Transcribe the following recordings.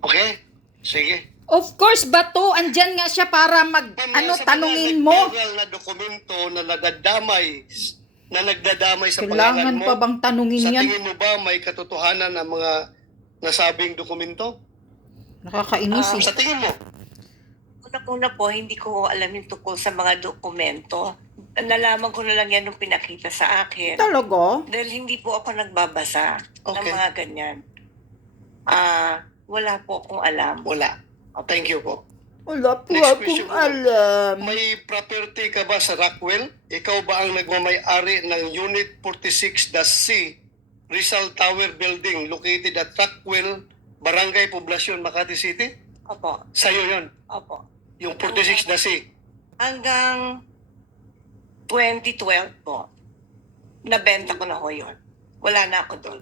Okay? Sige. Of course, Bato, andyan nga siya para tanungin mo. Nag-viral na dokumento na nagdadamay sa Kailangan pangalan mo. pa bang tanungin Sa yan? tingin mo ba may katotohanan ng mga nasabing dokumento? Nakakainis eh. Sa tingin mo? Una po, hindi ko alam yung tungkol sa mga dokumento. Nalaman ko na lang yan nung pinakita sa akin. Talaga? Dahil hindi po ako nagbabasa ng Okay. mga ganyan. Wala po akong alam. Wala. Thank you po. Wala po Next akong question po. alam. May property ka ba sa Rockwell? Ikaw ba ang nagmamay-ari ng Unit 46-C Rizal Tower Building located at Rockwell, Barangay Poblacion, Makati City? Opo. Sa'yo yun, Opo. yung 46-C. Hanggang 2012 po, nabenta ko na ho yun. Wala na ako doon.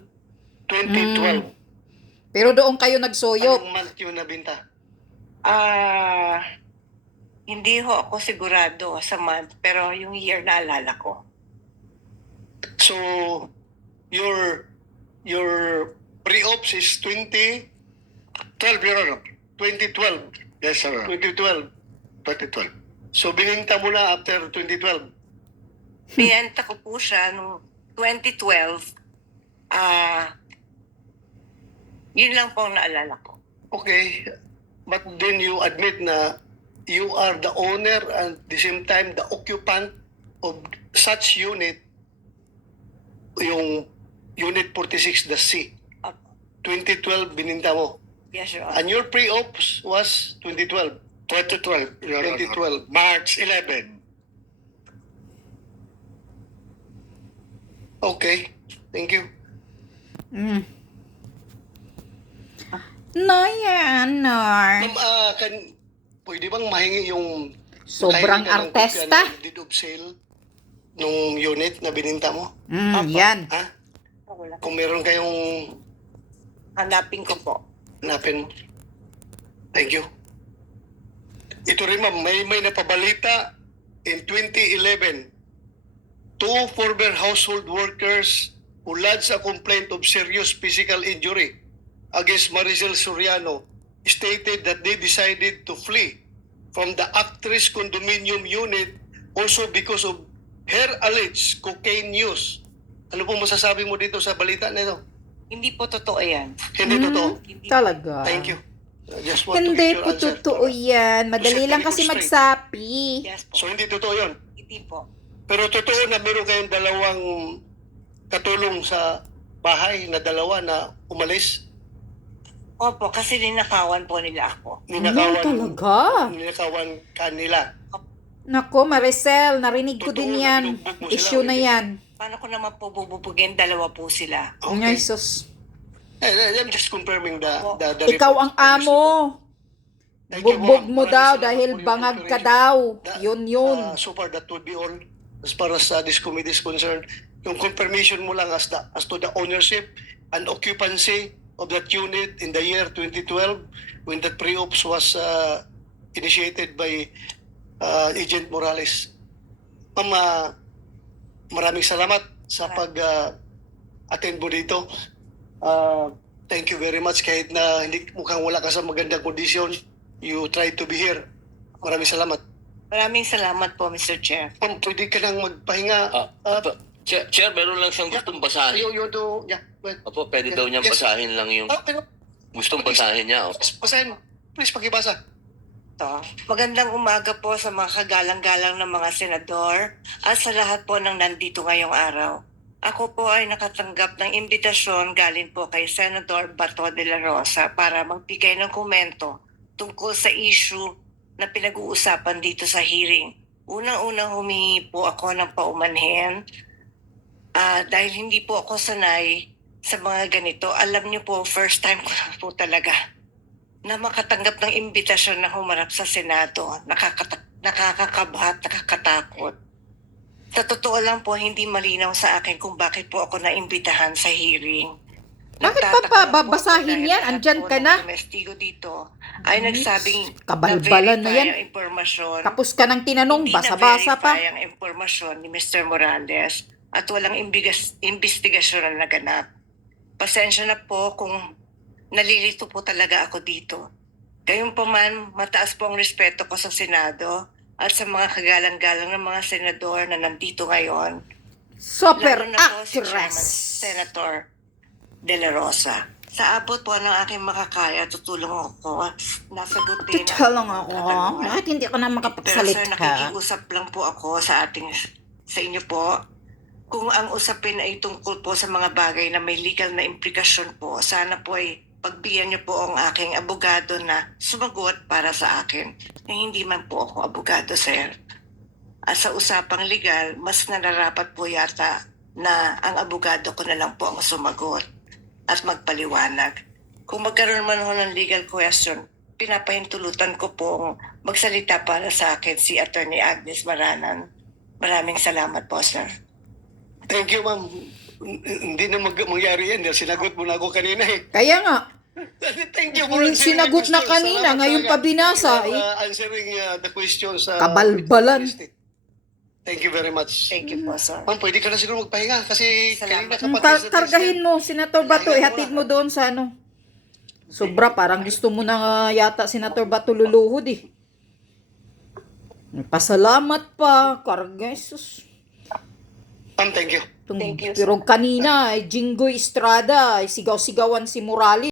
2012. Pero doon kayo nagsoyok. Anong month yun nabinta? Hindi ho ako sigurado sa month, pero yung year naalala ko. So, your pre-ops is 2012, Your Honor. 2012. Yes, sir. 2012. 2012. So, bininta mo na after 2012. Binenta ko po siya noong 2012. Yun lang po ang naalala ko. Okay. But then you admit na you are the owner and at the same time the occupant of such unit, yung Unit 46, the C. Opo. 2012 bininta mo. Yes, Your And Honor. your pre-ops was 2012. 2012, Your Honor. 2012. March 11. Okay. Thank you. Nayanar. Ma'am, pwede bang mahingi yung Sobrang makahingi ka ng artesta. kopya ng deed of sale nung unit na bininta mo? Yan. Ha? Wala. Kung meron kayong Hanapin ko po. hanapin mo. Thank you. Ito rin ma'am, may napabalita in 2011. Two former household workers who lodged a complaint of serious physical injury against Maricel Soriano stated that they decided to flee from the actress condominium unit also because of her alleged cocaine use. Ano po masasabi mo dito sa balita na ito? Hindi po totoo yan. Hindi totoo. Hindi Talaga. Thank you. I just want to Hindi get your po answer. totoo yan. Madali Kasi lang very kasi straight. magsapi. Yes po. So hindi totoo yun. Hindi po. Pero totoo na meron kayong dalawang katulong sa bahay na dalawa na umalis. Opo, kasi ninakawan po nila ako. Talaga? Ninakawan kanila. Nako, Maricel, narinig ko Totoo din na yan. binugbog mo sila, Issue na hindi? yan. Paano ko naman po bububugin? Dalawa po sila. Ay, sus. I'm just confirming the Ikaw report. ang amo. Thank you, Bugbog ma'am. mo Maraming daw salamat dahil for your bangag ka cooperation. daw. That- Yun. So far, that would be all as far as this committee is concerned. Yung confirmation mo lang as to the ownership and occupancy of that unit in the year 2012 when that pre-ops was initiated by Agent Morales. Ma'am, maraming salamat sa pag-attend mo dito. Thank you very much kahit na hindi mukhang wala ka sa magandang kondisyon. You try to be here. Maraming salamat. Maraming salamat po, Mr. Chair. Ma'am, pwede ka nang magpahinga. Chair, meron lang siyang gustong basahin. You do, yeah. Well, Opo, pwede daw niyang Yes. basahin lang yung pero gustong basahin niya. Opo. basahin mo. Please, pakibasa. To. Magandang umaga po sa mga kagalang-galang ng mga senador at sa lahat po ng nandito ngayong araw. Ako po ay nakatanggap ng imbitasyon galing po kay Senator Bato de la Rosa para magbigay ng komento tungkol sa issue na pinag-uusapan dito sa hearing. Unang-unang humingi po ako ng paumanhin dahil hindi po ako sanay sa mga ganito. Alam niyo po, first time ko lang po talaga na makatanggap ng imbitasyon na humarap sa Senado. Nakakakabahat, nakakatakot. Sa totoo lang po, hindi malinaw sa akin kung bakit po ako naimbitahan sa hearing. Bakit pa Nagtataka lang po babasahin ako yan? dahil Andyan lahat ka po na. ng tumestigo dito ay nagsabing Kabalbalan na yan. ang impormasyon. Tapos ka ng tinanong, Hindi basa-basa pa. na-verify ang impormasyon ni Mr. Morales at walang investigasyon na naganap. Pasensya na po kung nalilito po talaga ako dito. Gayunpaman, mataas po ang respeto ko sa Senado at sa mga kagalang-galang ng mga senador na nandito ngayon. Super Lalo na po si Chairman actress. Senator De La Rosa. Sa abot po ng aking makakaya, tutulong ako. Nasagutin Tutulong lang ako. Bakit hindi ka na Pero sir, makapagsalita? nakikiusap lang po ako sa inyo po. Kung ang usapin ay tungkol po sa mga bagay na may legal na implikasyon po, sana po ay pagbigyan niyo po ang aking abogado na sumagot para sa akin. Na hindi man po ako abogado, sir. At sa usapang legal, mas nararapat po yata na ang abogado ko na lang po ang sumagot at magpaliwanag. Kung magkaroon man ho ng legal question, pinapahintulutan ko pong magsalita para sa akin si Attorney Agnes Maranan. Maraming salamat po, sir. Thank you, ma'am. Hindi na mangyari yan. Sinagot mo na ako kanina eh. Kaya nga, Thank you Yung sinagot na kanina, ngayon pa binasa, eh. Answering the questions. Kabalbalan. Thank you very much. Thank you po, sir. Ma'am, pwede ka na siguro magpahinga kasi Salamat. kanina ka pati sa kargahin mo, Senator Bato, ihatid mo doon sa ano. Sobra, parang gusto mo na nga yata, Senator Bato, luluhod eh. Pasalamat pa, karga, sus. Ma'am, thank you. Thank you, sir. Pero kanina, Jinggoy Estrada, sigaw-sigawan si Morales.